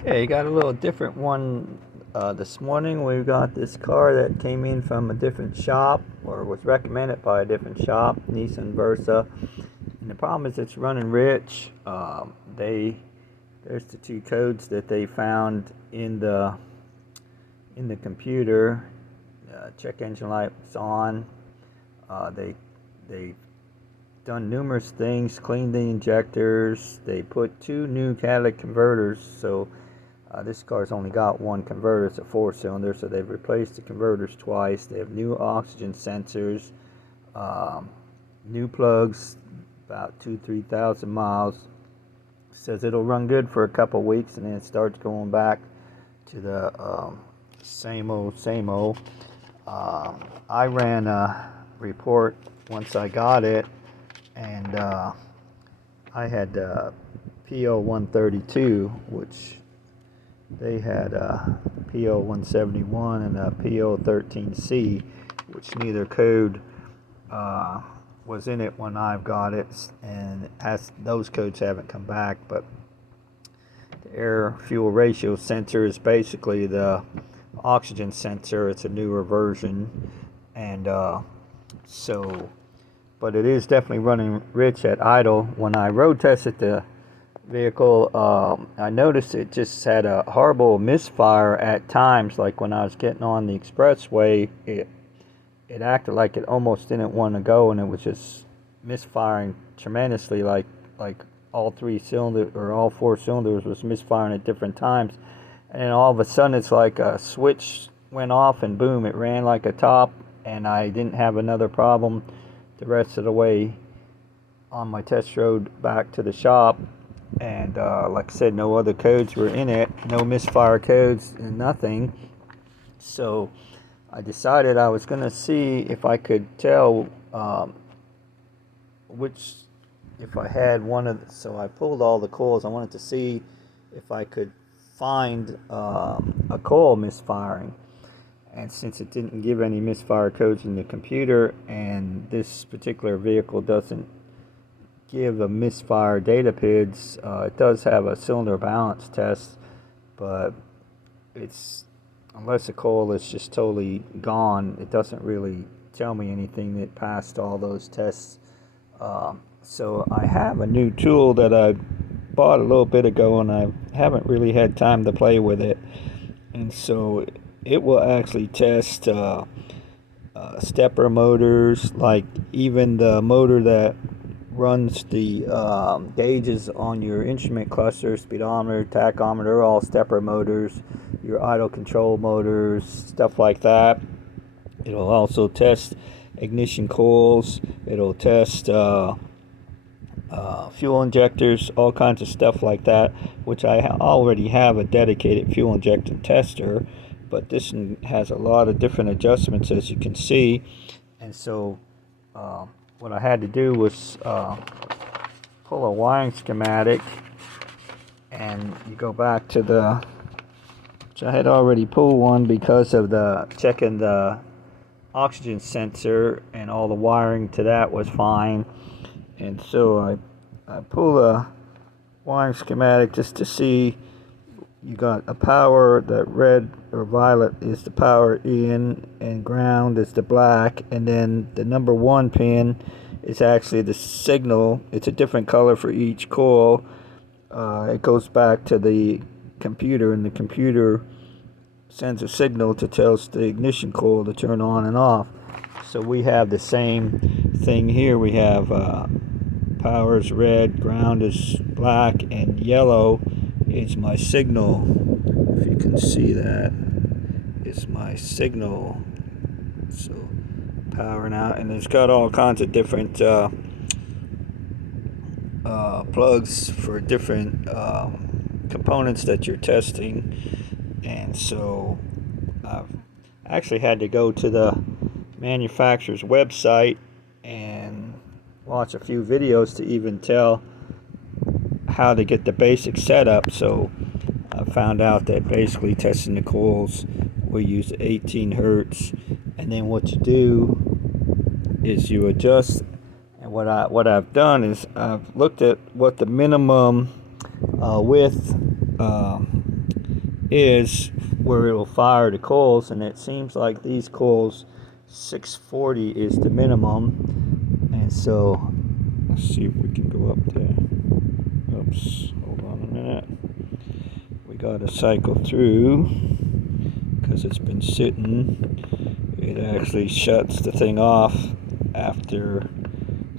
Okay, got a little different one this morning. We got this car that came in from a different shop, or was recommended by a different shop, Nissan Versa. And the problem is it's running rich. There's the two codes that they found in the computer. Check engine light was on. They done numerous things, cleaned the injectors. They put two new catalytic converters, so this car's only got one converter. It's a 4-cylinder, so they've replaced the converters twice. They have new oxygen sensors, new plugs, about 3,000 miles. Says it'll run good for a couple weeks, and then it starts going back to the same old. I ran a report once I got it, and I had PO132, which they had PO171 and a PO13C, which neither code was in it when I've got it, and those codes haven't come back. But the air fuel ratio sensor is basically the oxygen sensor. It's a newer version, and but it is definitely running rich at idle. When I road tested the vehicle, I noticed it just had a horrible misfire at times. Like when I was getting on the expressway, it acted like it almost didn't want to go, and it was just misfiring tremendously. Like all all 4 cylinders was misfiring at different times, and then all of a sudden it's like a switch went off, and boom, it ran like a top, and I didn't have another problem the rest of the way on my test road back to the shop. And like I said, no other codes were in it, no misfire codes and nothing. So I decided I was going to see if I could tell if I had so I pulled all the coils. I wanted to see if I could find a coil misfiring. And since it didn't give any misfire codes in the computer, and this particular vehicle doesn't give a misfire data PIDs, it does have a cylinder balance test, but unless the coil is just totally gone, it doesn't really tell me anything that passed all those tests. So I have a new tool that I bought a little bit ago, and I haven't really had time to play with it. And so it will actually test stepper motors, like even the motor that runs the gauges on your instrument cluster, speedometer, tachometer, they're all stepper motors, your idle control motors, stuff like that. It'll also test ignition coils. It'll test fuel injectors, all kinds of stuff like that, which I already have a dedicated fuel injector tester, but this one has a lot of different adjustments, as you can see. And so what I had to do was pull a wiring schematic, and you go back to which I had already pulled one because of checking the oxygen sensor, and all the wiring to that was fine. And so I pull a wiring schematic just to see. You got a power, that red or violet is the power in, and ground is the black, and then the number 1 pin is actually the signal. It's a different color for each coil. It goes back to the computer, and the computer sends a signal to tell the ignition coil to turn on and off. So we have the same thing here. We have power is red, ground is black, and yellow is my signal. If you can see that, is my signal. So powering out, and it's got all kinds of different plugs for different components that you're testing. And so I've actually had to go to the manufacturer's website and watch a few videos to even tell how to get the basic setup. So I found out that basically testing the coils, we use 18 hertz, and then what you do is you adjust. And what I've done is I've looked at what the minimum width is where it will fire the coils, and it seems like these coils 640 is the minimum. And so let's see if we can go up there. Oops, hold on a minute. We got to cycle through because it's been sitting. It actually shuts the thing off after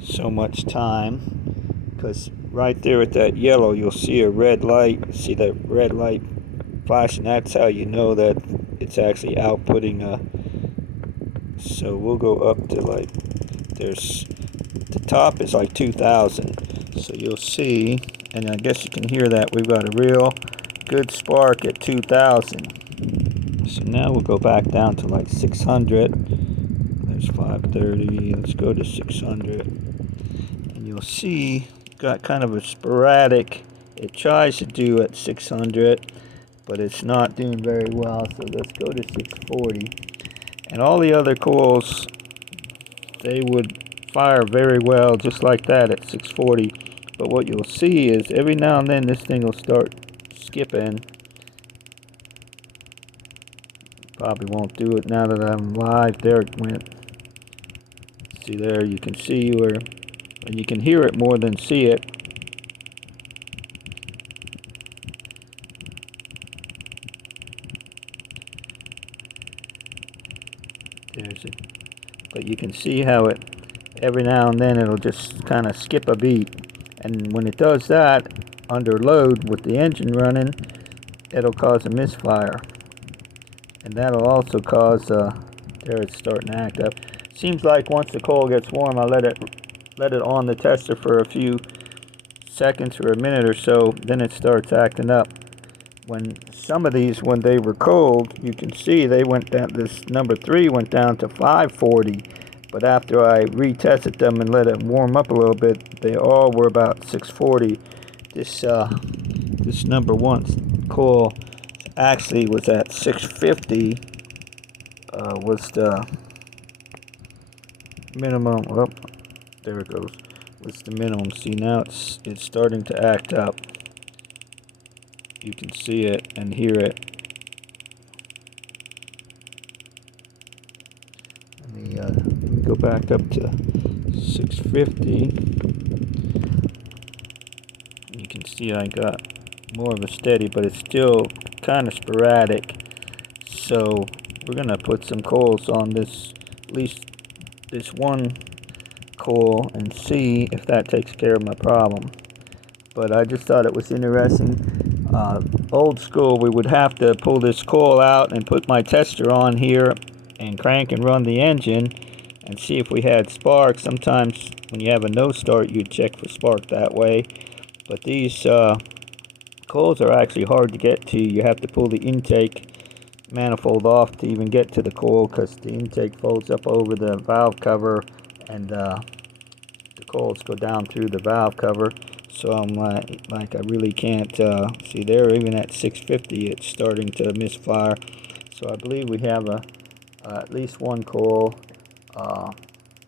so much time, because right there at that yellow you'll see a red light. See that red light flashing? That's how you know that it's actually outputting so we'll go up to, like, there's the top is like 2000, so you'll see, and I guess you can hear that we've got a real good spark at 2000. So now we'll go back down to like 600. There's 530. Let's go to 600, and you'll see got kind of a sporadic. It tries to do at 600, but it's not doing very well. So let's go to 640. And all the other coils, they would fire very well just like that at 640. But what you'll see is every now and then this thing will start skipping. Probably won't do it now that I'm live. There it went. See there, you can see where, and you can hear it more than see it. There's it. But you can see how it, every now and then it'll just kind of skip a beat. And when it does that, under load with the engine running, it'll cause a misfire. And that'll also cause, there it's starting to act up. Seems like once the coil gets warm, I let it on the tester for a few seconds or a minute or so, then it starts acting up. When some of these, when they were cold, you can see they went down, this number 3 went down to 540. But after I retested them and let it warm up a little bit, they all were about 640. This number 1 coil actually was at 650, was the minimum. Oh, there it goes. Was the minimum. See, now it's starting to act up. You can see it and hear it. Let me go back up to 650. You can see I got more of a steady, but it's still kind of sporadic. So we're gonna put some coils on this, at least this one coil, and see if that takes care of my problem. But I just thought it was interesting. Old school, we would have to pull this coil out and put my tester on here and crank and run the engine and see if we had spark. Sometimes when you have a no start, you'd check for spark that way. But these coils are actually hard to get to. You have to pull the intake manifold off to even get to the coil, because the intake folds up over the valve cover, and the coils go down through the valve cover. So I'm like I really can't see there, even at 650 it's starting to misfire. So I believe we have at least one coil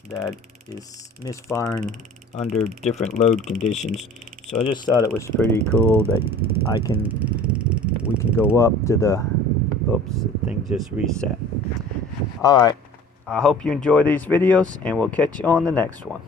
that is misfiring under different load conditions. So I just thought it was pretty cool that we can go up to the, oops, the thing just reset. Alright, I hope you enjoy these videos, and we'll catch you on the next one.